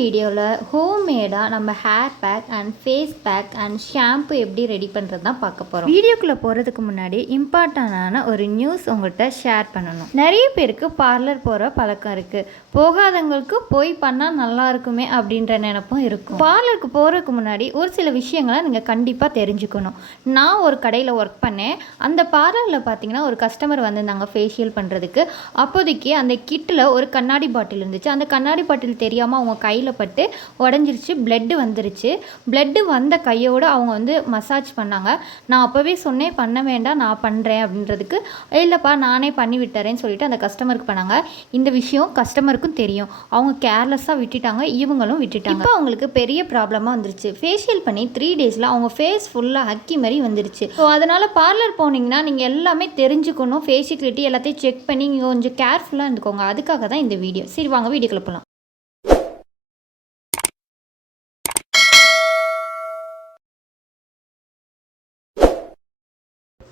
வீடியோவில் ஹோம்மேடாக நம்ம hair pack and face pack and shampoo எப்படி ரெடி பண்ணுறது தான் பார்க்க போகிறோம். வீடியோக்குள்ளே போகிறதுக்கு முன்னாடி இம்பார்ட்டண்டான ஒரு நியூஸ் உங்கள்கிட்ட ஷேர் பண்ணணும். நிறைய பேருக்கு பார்லர் போகிற பழக்கம் இருக்குது. போகாதவங்களுக்கு போய் பண்ணால் நல்லா இருக்குமே அப்படின்ற நினைப்பும் இருக்கும். பார்லருக்கு போகிறதுக்கு முன்னாடி ஒரு சில விஷயங்களை நீங்கள் கண்டிப்பாக தெரிஞ்சுக்கணும். நான் ஒரு கடையில் ஒர்க் பண்ணேன். அந்த பார்லரில் பார்த்தீங்கன்னா ஒரு கஸ்டமர் வந்திருந்தாங்க ஃபேஷியல் பண்ணுறதுக்கு. அப்போதைக்கு அந்த கிட்டில் ஒரு கண்ணாடி பாட்டில் இருந்துச்சு. அந்த கண்ணாடி பாட்டில் தெரியாமல் அவங்க கையில் பட்டு உடஞ்சிருச்சு. பிளட்டு வந்துருச்சு. பிளட்டு வந்த கையோடு அவங்க வந்து மசாஜ் பண்ணாங்க. நான் அப்போவே சொன்னேன் பண்ண வேண்டாம், நான் பண்ணுறேன் அப்படின்றதுக்கு. இல்லைப்பா நானே பண்ணி விட்டுறேன்னு சொல்லிட்டு அந்த கஸ்டமருக்கு பண்ணாங்க. இந்த விஷயம் கஸ்டமருக்கும் தெரியும். அவங்க கேர்லெஸ்ஸாக விட்டுட்டாங்க, இவங்களும் விட்டுட்டாங்க. இப்போ அவங்களுக்கு பெரிய ப்ராப்ளமாக வந்துருச்சு. ஃபேஷியல் பண்ணி 3 டேஸில் அவங்க ஃபேஸ் ஃபுல்லாக அக்கி மாதிரி வந்துருச்சு. ஸோ அதனால் பார்லர் போனீங்கன்னா நீங்கள் எல்லாமே தெரிஞ்சுக்கணும். ஃபேஷியலிட்டி எல்லாத்தையும் செக் பண்ணி நீங்கள் கொஞ்சம் கேர்ஃபுல்லாக இருந்துக்கோங்க. அதுக்காக தான் இந்த வீடியோ. சரி வாங்க வீடியோக்குள்ள போகலாம்.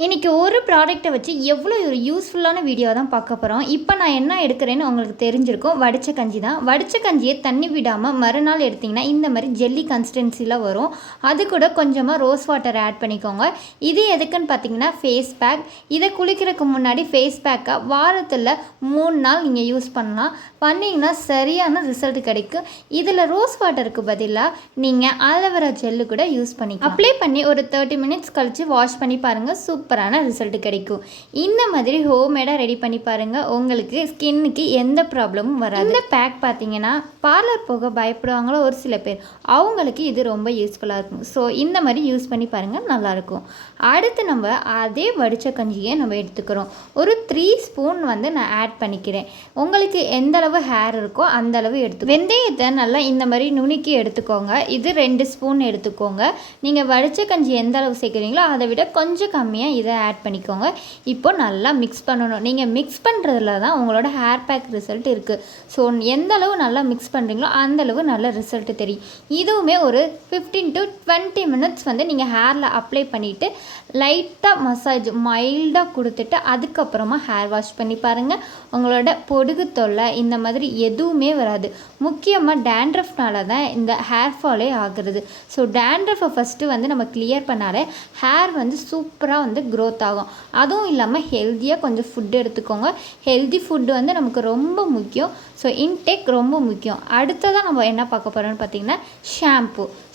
இன்றைக்கி ஒரு ப்ராடக்ட்டை வச்சு எவ்வளோ ஒரு யூஸ்ஃபுல்லான வீடியோ தான் பார்க்க போகிறோம். இப்போ நான் என்ன எடுக்கிறேன்னு உங்களுக்கு தெரிஞ்சிருக்கும். வடித்த கஞ்சி தான். வடித்த கஞ்சியை தண்ணி விடாமல் மறுநாள் எடுத்திங்கன்னா இந்த மாதிரி ஜெல்லி கன்சிஸ்டன்சியில் வரும். அது கூட கொஞ்சமாக ரோஸ் வாட்டர் ஆட் பண்ணிக்கோங்க. இது எதுக்குன்னு பார்த்தீங்கன்னா ஃபேஸ் பேக். இதை குளிக்கிறதுக்கு முன்னாடி ஃபேஸ் பேக்கை வாரத்தில் 3 நாள் நீங்கள் யூஸ் பண்ணலாம். பண்ணிங்கன்னா சரியான ரிசல்ட் கிடைக்கும். இதில் ரோஸ் வாட்டருக்கு பதிலாக நீங்கள் ஆலோவேரா ஜெல்லு கூட யூஸ் பண்ணிக்கலாம். அப்ளை பண்ணி ஒரு 30 மினிட்ஸ் கழித்து வாஷ் பண்ணி பாருங்கள். சூப்பரான ரிசல்ட் கிடைக்கும். இந்த மாதிரி ஹோம்மேடாக ரெடி பண்ணி பாருங்கள். உங்களுக்கு ஸ்கின்னுக்கு எந்த ப்ராப்ளமும் வராது. இந்த பேக் பார்த்தீங்கன்னா பார்லர் போக பயப்படுவாங்களோ ஒரு சில பேர், அவங்களுக்கு இது ரொம்ப யூஸ்ஃபுல்லாக இருக்கும். ஸோ இந்த மாதிரி யூஸ் பண்ணி பாருங்கள், நல்லாயிருக்கும். அடுத்து நம்ம அதே வடித்த கஞ்சியை நம்ம எடுத்துக்கிறோம். ஒரு 3 ஸ்பூன் வந்து நான் ஆட் பண்ணிக்கிறேன். உங்களுக்கு எந்த அளவு ஹேர் இருக்கோ அந்த அளவு எடுத்து வெந்தயத்தை நல்லா இந்த மாதிரி நுணுக்கி எடுத்துக்கோங்க. இது 2 ஸ்பூன் எடுத்துக்கோங்க. நீங்கள் வடித்த கஞ்சி எந்த அளவு சேர்க்குறீங்களோ அதை விட கொஞ்சம் கம்மியாக இதை ஆட் பண்ணிக்கோங்க. இப்போ நல்லா மிக்ஸ் பண்ணணும். நீங்கள் மிக்ஸ் பண்ணுறதுல தான் உங்களோட ஹேர் பேக் ரிசல்ட் இருக்குது. ஸோ எந்த அளவு நல்லா மிக்ஸ் பண்ணுறீங்களோ அந்தளவு நல்ல ரிசல்ட் தெரியும். இதுவுமே ஒரு 15 to 20 மினிட்ஸ் வந்து நீங்கள் ஹேரில் அப்ளை பண்ணிவிட்டு லைட்டாக மசாஜ் மைல்டாக கொடுத்துட்டு அதுக்கப்புறமா ஹேர் வாஷ் பண்ணி பாருங்கள். உங்களோட பொடுகு தொல்லை இந்த மாதிரி எதுவுமே வராது. முக்கியமாக டேண்ட்ரஃப்னால தான் இந்த ஹேர் ஃபாலே ஆகுறது. ஸோ டேண்ட்ரஃபை ஃபஸ்ட்டு வந்து நம்ம கிளியர் பண்ணாலே ஹேர் வந்து சூப்பராக வந்து க்ரோத் ஆகும். அதுவும் இல்லாமல் ஹெல்த்தியாக கொஞ்சம் ஃபுட் எடுத்துக்கோங்க. ஹெல்தி ஃபுட்டு வந்து நமக்கு ரொம்ப முக்கியம். ஸோ இன்டேக் ரொம்ப முக்கியம். அடுத்ததாக நம்ம என்ன பார்க்க போகிறோம்னு பார்த்தீங்கன்னா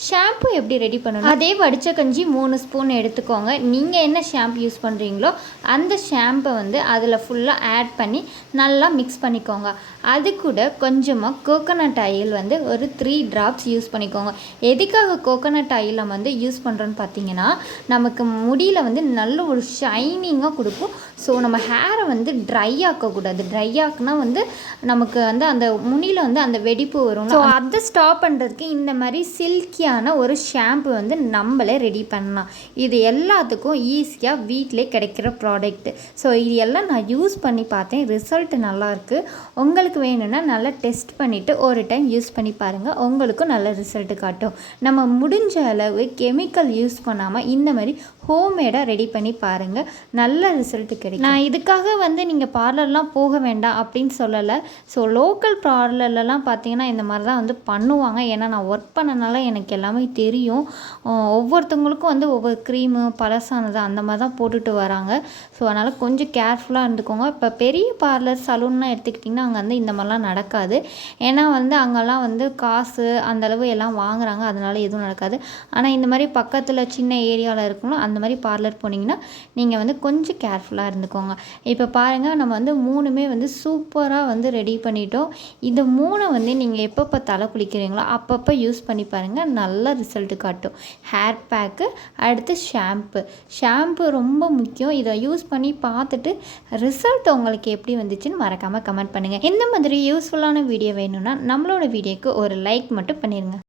ஷாம்பு எப்படி ரெடி பண்ணணும். அதே வடித்த கஞ்சி 3 ஸ்பூன் எடுத்துக்கோங்க. நீங்கள் என்ன ஷாம்பு யூஸ் பண்ணுறீங்களோ அந்த ஷாம்பை வந்து அதில் ஃபுல்லாக ஆட் பண்ணி நல்லா மிக்ஸ் பண்ணிக்கோங்க. அது கூட கொஞ்சமாக கோகோனட் ஆயில் வந்து ஒரு 3 ட்ராப்ஸ் யூஸ் பண்ணிக்கோங்க. எதுக்காக கோகோனட் ஆயில் நம்ம வந்து யூஸ் பண்ணுறோன்னு பார்த்தீங்கன்னா நமக்கு முடியில் வந்து நல்ல ஒரு ஷைனிங்காக கொடுக்கும். ஸோ நம்ம ஹேரை வந்து ட்ரை ஆக்கக்கூடாது. ட்ரை ஆக்குனா வந்து நமக்கு வந்து அந்த முனியில் வந்து அந்த வெடிப்பு வரும். ஸோ அதை ஸ்டாப் பண்ணுறதுக்கு இந்த மாதிரி சில்கியான ஒரு ஷாம்பு வந்து நம்மளே ரெடி பண்ணலாம். இது எல்லாத்துக்கும் ஈஸியாக வீட்டிலே கிடைக்கிற ப்ராடக்ட்டு. ஸோ இது எல்லாம் நான் யூஸ் பண்ணி பார்த்தேன். ரிசல்ட் நல்லாயிருக்கு. உங்களுக்கு வேணும்னா நல்லா டெஸ்ட் பண்ணிவிட்டு ஒரு டைம் யூஸ் பண்ணி பாருங்கள். உங்களுக்கும் நல்ல ரிசல்ட்டு காட்டும். நம்ம முடிஞ்ச அளவு கெமிக்கல் யூஸ் பண்ணாமல் இந்த மாதிரி ஹோம்மேடாக ரெடி பண்ணி பாருங்கள், நல்ல ரிசல்ட்டு கிடைக்கும். நான் இதுக்காக வந்து நீங்கள் பார்லர்லாம் போக வேண்டாம் அப்படின்னு சொல்லலை. ஸோ லோக்கல் பார்லர்லலாம் பார்த்தீங்கன்னா இந்த மாதிரி தான் வந்து பண்ணுவாங்க. ஏன்னா நான் ஒர்க் பண்ணனால எனக்கு எல்லாமே தெரியும். ஒவ்வொருத்தவங்களுக்கும் வந்து ஒவ்வொரு க்ரீமு பழசானது அந்த மாதிரி தான் போட்டுட்டு வராங்க. ஸோ அதனால் கொஞ்சம் கேர்ஃபுல்லாக இருந்துக்கோங்க. இப்போ பெரிய பார்லர் சலூன்லாம் எடுத்துக்கிட்டிங்கன்னா அங்கே வந்து இந்த மாதிரிலாம் நடக்காது. ஏன்னா வந்து அங்கெல்லாம் வந்து காசு அந்தளவு எல்லாம் வாங்குறாங்க, அதனால எதுவும் நடக்காது. ஆனால் இந்த மாதிரி பக்கத்தில் சின்ன ஏரியாவில் இருக்கணும் அந்த மாதிரி பார்லர் போனீங்கன்னா நீங்கள் வந்து கொஞ்சம் கேர்ஃபுல்லாக இருந்துக்கோங்க. இப்போ பாருங்கள் நம்ம வந்து 3மே வந்து சூப்பராக வந்து ரெடி பண்ணிட்டோம். இந்த 3 வந்து நீங்கள் எப்பப்போ தலை குளிக்கிறீங்களோ அப்பப்போ யூஸ் பண்ணி பாருங்கள், நல்ல ரிசல்ட்டு காட்டும். ஹேர் பேக்கு, அடுத்து ஷாம்பு ரொம்ப முக்கியம். இதை யூஸ் பண்ணி பார்த்துட்டு ரிசல்ட் உங்களுக்கு எப்படி வந்துச்சுன்னு மறக்காமல் கமெண்ட் பண்ணுங்கள். இந்த மாதிரி யூஸ்ஃபுல்லான வீடியோ வேணும்னா நம்மளோட வீடியோக்கு ஒரு லைக் மட்டும் பண்ணிடுங்க.